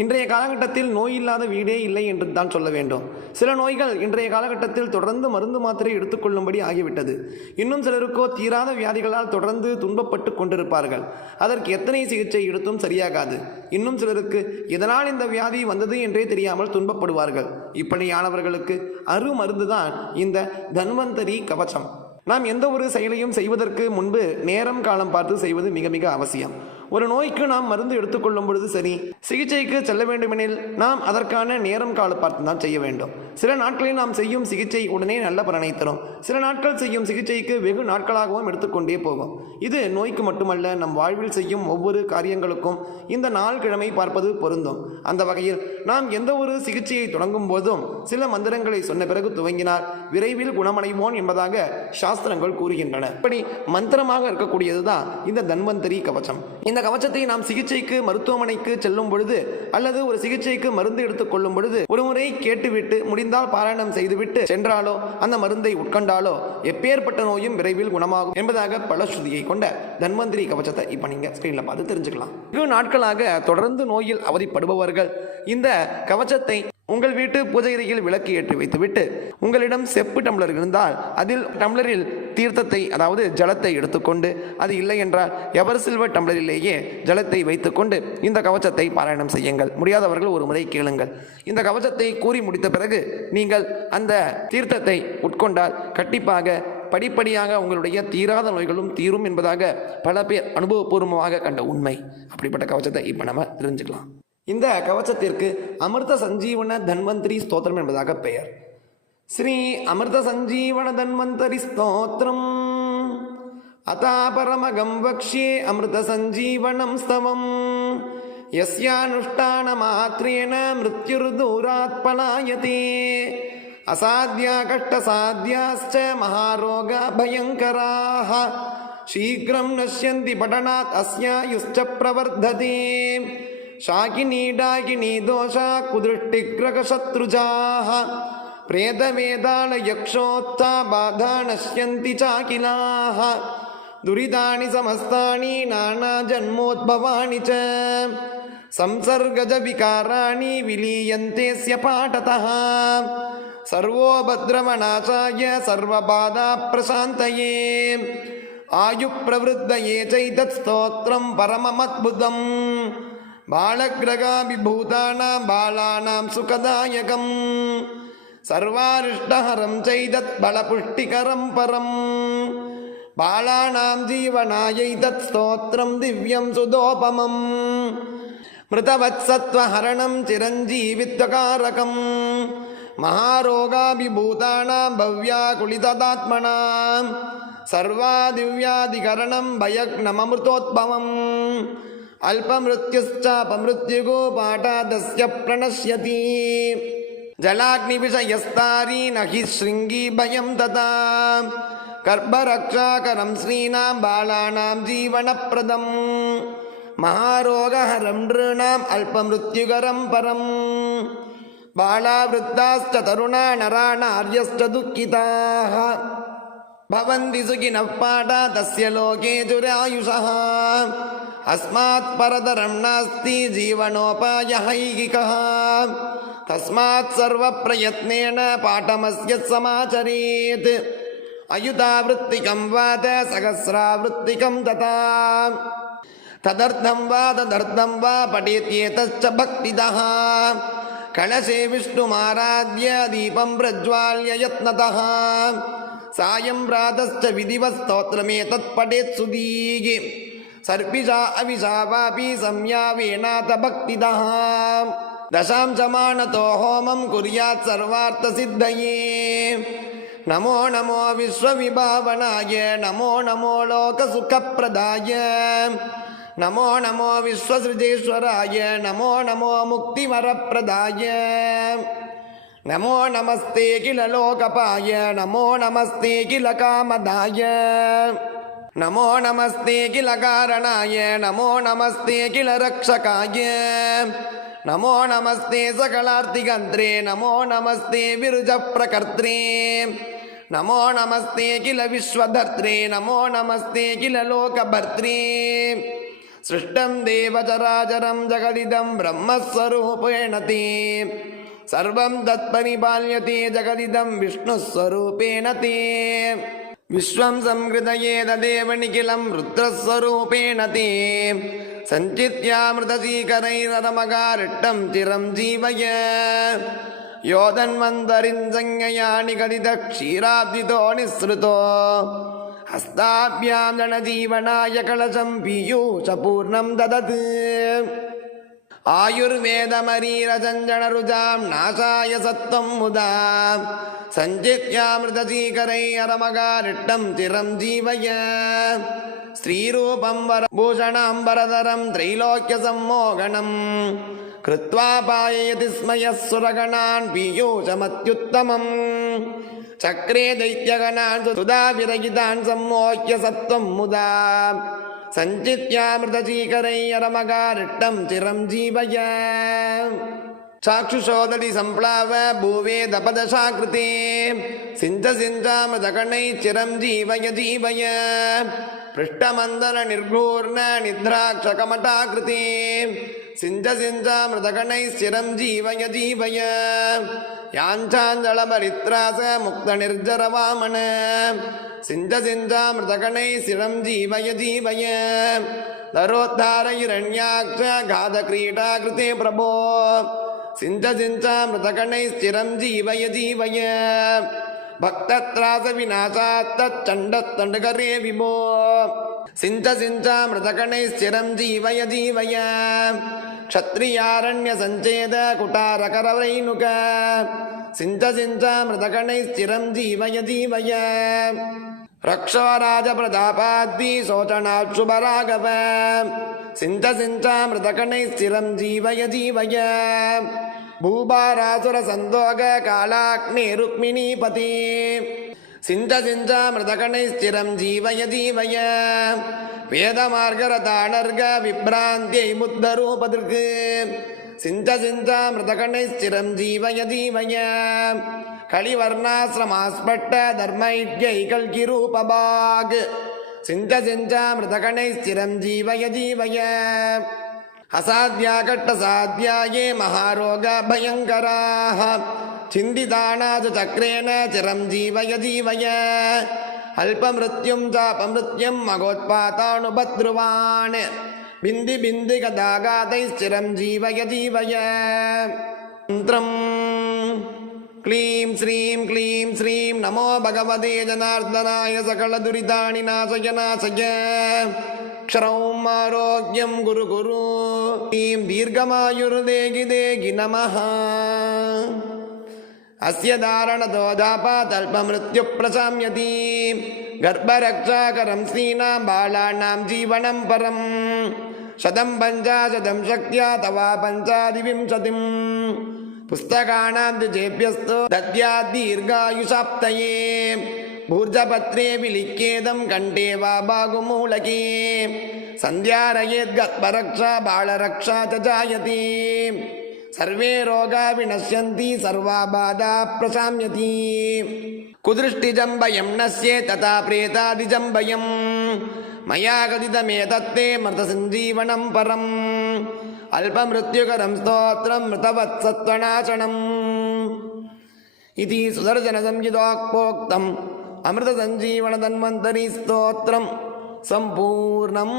இன்றைய காலகட்டத்தில் நோய் இல்லாத வீடே இல்லை என்று தான் சொல்ல வேண்டும். சில நோய்கள் இன்றைய காலகட்டத்தில் தொடர்ந்து மருந்து மாத்திரை எடுத்துக்கொள்ளும்படி ஆகிவிட்டது. இன்னும் சிலருக்கோ தீராத வியாதிகளால் தொடர்ந்து துன்பப்பட்டு கொண்டிருப்பார்கள். அதற்கு எத்தனை சிகிச்சை எடுத்தும் சரியாகாது. இன்னும் சிலருக்கு எதனால் இந்த வியாதி வந்தது என்றே தெரியாமல் துன்பப்படுவார்கள். இப்படியானவர்களுக்கு அரு மருந்துதான் இந்த தன்வந்தரி கவசம். நாம் எந்த ஒரு செயலையும் செய்வதற்கு முன்பு நேரம் காலம் பார்த்து செய்வது மிக மிக அவசியம். ஒரு நோய்க்கு நாம் மருந்து எடுத்துக்கொள்ளும் பொழுது சரி சிகிச்சைக்கு செல்ல வேண்டுமெனில் நாம் அதற்கான நேரம் காலம் பார்த்து தான் செய்ய வேண்டும். சில நாட்களில் நாம் செய்யும் சிகிச்சை உடனே நல்ல பலனை தரும். சில நாட்கள் செய்யும் சிகிச்சைக்கு வெகு நாட்களாகவும் எடுத்துக்கொண்டே போகும். இது நோய்க்கு மட்டுமல்ல நம் வாழ்வில் செய்யும் ஒவ்வொரு காரியங்களுக்கும் இந்த நாள் கிழமை பார்ப்பது பொருந்தும். அந்த வகையில் நாம் எந்த ஒரு சிகிச்சையை தொடங்கும் போதும் சில மந்திரங்களை சொன்ன பிறகு துவங்கினார். விரைவில் குணமடைவோன் என்பதாக சாஸ்திரங்கள் கூறுகின்றன. இப்படி மந்திரமாக இருக்கக்கூடியதுதான் இந்த தன்வந்தரி கவசம். இந்த கவசத்தை நாம் சிகிச்சைக்கு மருத்துவமனைக்கு செல்லும் பொழுது அல்லது ஒரு சிகிச்சைக்கு மருந்து எடுத்துக் கொள்ளும் பொழுது ஒருமுறை கேட்டுவிட்டு முடிந்த முடிந்தால் பாராயணம் செய்துவிட்டு சென்றாலோ அந்த மருந்தை உட்கொண்டாலோ எப்பேற்பட்ட நோயும் விரைவில் குணமாகும் என்பதாக பல ஸ்ருதியை கொண்ட தன்வந்திரி கவச்சத்தை இப்போ நீங்க ஸ்கிரீன்ல பார்த்து தெரிஞ்சுக்கலாம். வெகு நாட்களாக தொடர்ந்து நோயில் அவதிப்படுபவர்கள் இந்த கவச்சத்தை உங்கள் வீட்டு பூஜை அறையில் விளக்கு ஏற்றி வைத்துவிட்டு உங்களிடம் செப்பு டம்ளர் இருந்தால் அதில் டம்ளரில் தீர்த்தத்தை அதாவது ஜலத்தை எடுத்துக்கொண்டு அது இல்லை என்றால் எவர் சில்வர் டம்ளரிலேயே ஜலத்தை வைத்துக்கொண்டு இந்த கவச்சத்தை பாராயணம் செய்யுங்கள். முடியாதவர்கள் ஒரு முறை கேளுங்கள். இந்த கவச்சத்தை கூறி முடித்த பிறகு நீங்கள் அந்த தீர்த்தத்தை உட்கொண்டால் கண்டிப்பாக படிப்படியாக உங்களுடைய தீராத நோய்களும் தீரும் என்பதாக பல பேர் அனுபவபூர்வமாக கண்ட உண்மை. அப்படிப்பட்ட கவச்சத்தை இப்போ நம்ம தெரிஞ்சுக்கலாம். இந்த கவசத்திற்கு அமிர்த சஞ்சீவன தன்வந்திரி ஸ்தோத்திரம் என்பதாக பெயர். ஸ்ரீ அமிர்த சஞ்சீவன தன்வந்தரி ஸ்தோத்திரம். அதாபரமகம் வக்ஷே அமிர்த சஞ்சீவனம் ஸ்தவம். யஸ்யானுஷ்டான மாத்திரேன மிருத்யுர்தூராத் பலாயதே அசாத்யா கஷ்டசாத்யாச்ச மகாரோக பயங்கராக சீக்கிரம் நஷ்யந்தி படனாத் அஸ்யாயுஷ்ட பிரவர்த்ததே ಶಾಕಿನೀಡಾಗಿಣಿ ದೋಷ ಕುದೃಷ್ಟಿಗ್ರಹ ಶತ್ರುಜಾ ಪ್ರೇತವೇದಾಳ ಯಕ್ಷೋತ್ಥ ಬಾಧಾ ನಶ್ಯಂತಿ ಚಾಕಿಲಾ ದುರಿತಾಣಿ ಸಮಸ್ತಾಣಿ ನಾನಾ ಜನ್ಮೋದ್ಭವಾಣಿ ಚ ಸಂಸರ್ಗಜ ವಿಕಾರಾಣಿ ವಿಲೀಯಂತೆ ಸ್ಯ ಪಾಠತಃ ಸರ್ವೋಭದ್ರಮನಾಶಾಯ ಸರ್ವಬಾಧ ಪ್ರಶಾಂತಯೇ ಆಯು ಪ್ರವೃದ್ಧಯೇ ಚೈತತ್ ಸ್ತೋತ್ರಂ ಪರಮಮದ್ಭುತಂ परममद्भुतम् बालग्रगाभिभूतानां बालानां सुखदायकम् सर्वारिष्टहरं चैतत् बलपुष्टिकरं परम् बालानां जीवनायैतत् स्तोत्रं दिव्यं सुदोपमम् मृतवत्सत्त्वहरणं चिरञ्जीवित्वकारकम् महारोगाभिभूतानां भव्याकुलितदात्मनां सर्वादिव्याधिकरणं भयग्नममृतोद्भवम् अल्पमृत्युश्चापमृत्युगो पाठादस्य प्रणश्यति जलाग्निविषयस्तारी न हि शृङ्गी भयं तथा गर्भरक्षाकरं श्रीणां बालानां जीवनप्रदम् महारोगहरं नृणाम् अल्पमृत्युकरं परम् बालावृद्धाश्च तरुणा नरा नार्यश्च दुःखिताः भवन्ति सुखिनः पाठा तस्य लोके चुरायुषः अस्मात् परतरं नास्ति जीवनोपायहैगिकः तस्मात् सर्वप्रयत्नेन पाठमस्य समाचरेत् अयुतावृत्तिकं वाद सहस्रावृत्तिकं तथा तदर्थं वा तदर्थं वा पठेत्येतश्च भक्तितः कलशे विष्णुमाराध्य दीपं प्रज्वाल्य यत्नतः सायं प्रातश्च विधिवस्तोत्रमेतत् पठेत् सुदीगे सर्पिषा अविषा वापि संयावेनाथ भक्तितः दशांशमानतो होमं कुर्यात् सर्वार्थसिद्धये नमो नमो विश्वविभावनाय नमो नमो लोकसुखप्रदाय नमो नमो विश्वसृजेश्वराय नमो नमो मुक्तिवरप्रदाय नमो नमस्ते किल लोकपाय नमो नमस्ते किल कामदाय नमो नमस्ते किल कारणाय नमो नमस्ते किल रक्षकाय नमो नमस्ते सकलार्तिगन्त्रे नमो नमस्ते विरुजप्रकर्त्रे नमो नमस्ते किल विश्वधर्त्रे नमो नमस्ते किल लोकभर्त्रे सृष्टं देवचराचरं जगदिदं ब्रह्मस्वरूपेण ते सर्वं तत्परिपाल्यते जगदिदं विष्णुस्वरूपेण ते विश्वं संहृतये तदेव निखिलं रुद्रस्वरूपेण ते सञ्चित्यामृतशीकरैरमगारिष्टं चिरं जीवय योधन्वन्तरिञ्जज्ञया निगदितः क्षीराब्दितो निःसृतो हस्ताभ्यां जनजीवनाय कलशं पीयूषपूर्णं ददत् ஆயுர்வேதமரீரசஞ்சனருஜாம் நாசாய சத்தம் முதா. சஞ்சித்யாமிருதசீகரை அரமகாரிட்டம் திரம் ஜீவய ஸ்ரீரூபம் வர பூஷணம் வரதரம் திரைலோக்கிய சம்மோகனம். கிருத்வா பாயயதி ஸ்மய சுரகணான் பீயூஷமத்யுத்தமம். சக்ரே தைத்யகணான் சுதா விரகிதான் சம்மோக்கிய சத்துவம் முதா. சஞ்சித்யாமிருதசீகரை அரமகாரிட்டம் திரம் ஜீவய சாட்சுஷோதடி சம்ப்ளாவ பூவே தபதசா கிருதே சிந்த சிந்தாமிருதகணை சிரம் ஜீவய. ஜீவய பிருஷ்டமந்தன நிர்கூர்ண நித்ராட்சகமட்டா கிருதே சிந்த சிந்தாமிருதகணை சிரம் ஜீவய ஜீவய. யாஞ்சாஞ்சளபரித்ராச முக்த நிர்ஜரவாமன சிஞ்ச சிஞ்சாமிருதகணை சிரம் ஜீவய ஜீவய தரோத்தாரயிரண்யாட்ச காத கிரீடா கிருதே பிரபோ சிஞ்ச சிஞ்சாமிருதகணை ஸ்திரம் ஜீவய ஜீவய பக்தத்ராச விநாசாத்தண்டத்தண்டுகரே விபோ சிஞ்ச சிஞ்சாமிருதகணை ஸ்திரம் ஜீவய ஜீவய க்ஷத்ரியாரண்ய சஞ்சேத குட்டாரகரவைனுக சிஞ்ச சிஞ்சா மிருதகணை ஸ்திரம் ஜீவய ஜீவய. ரக்ஷோராஜபிரதாபாத்வி சோச்சனாட்சுபராகவ சிஞ்ச சிஞ்சா மிருதகணை ஸ்திரம் ஜீவய ஜீவய. பூபாராசுர சந்தோக காலாக்னி ருக்மிணி பதி சிஞ்ச சிஞ்சா மிருதகணை ஸ்திரம் ஜீவய ஜீவய. வேத மார்கரதாணர்க விப்ராந்தியை முத்தரூபதற்கு சிஞ்ச சிஞ்சா மிருதகணை ஸ்திரம் ஜீவய ஜீவய கலிவர்ணாசிரமாஸ்பட்ட தர்மைட்யை கல்கி ரூபபாக் சிஞ்ச சிஞ்சா மிருதகணை ஸ்திரம் ஜீவய ஜீவய அசாத்தியாகட்டசாத்தியாயே மகாரோக பயங்கராக சிந்திதானாது சக்கரேன சிரம் ஜீவய ஜீவய चिरं जीवय जीवय अल्पमृत्युं चापमृत्युं मगोत्पातानुपद्रुवान् बिन्दि बिन्दिगदागातैश्चिरं जीवय जीवय मन्त्रम् क्लीं श्रीं क्लीं श्रीं नमो भगवते जनार्दनाय सकलदुरितानि नाशय नाशय क्षरौम् आरोग्यं गुरु गुरु क्लीं दीर्घमायुर्देगि देगि नमः अस्य धारणतो दापातल्पमृत्युप्रशाम्यति गर्भरक्षाकरं स्त्रीणां बालानां जीवनं परम् शतं पञ्चाशतं शक्त्या तवा पञ्चादिविंशतिम् पुस्तकानां द्विजेभ्यस्तु दद्यात् दीर्घायुषाप्तये भूर्जपत्रे विलिख्येदं कण्ठे वा बाहुमूलके सन्ध्यारयेद्गत्परक्षा बालरक्षा च जायते சர்வே ரோகா வினஷ்யந்தி சர்வா பாதா பிரசாமியதி குதிருஷ்டிஜம்பயம் நஸ்யே ததா பிரேதாதிஜம்பயம் மயா கதிதமே தத்தே மத சஞ்சீவனம் பரம் அல்பமிருத்யுகரம் ஸ்தோத்திரம் மிருதவத் சத்வநாசனம் இது சுதர்ஜனசம்யுதோக்போக்தம் அமிர்த சஞ்சீவன தன்வந்தரி ஸ்தோத்திரம் சம்பூர்ணம்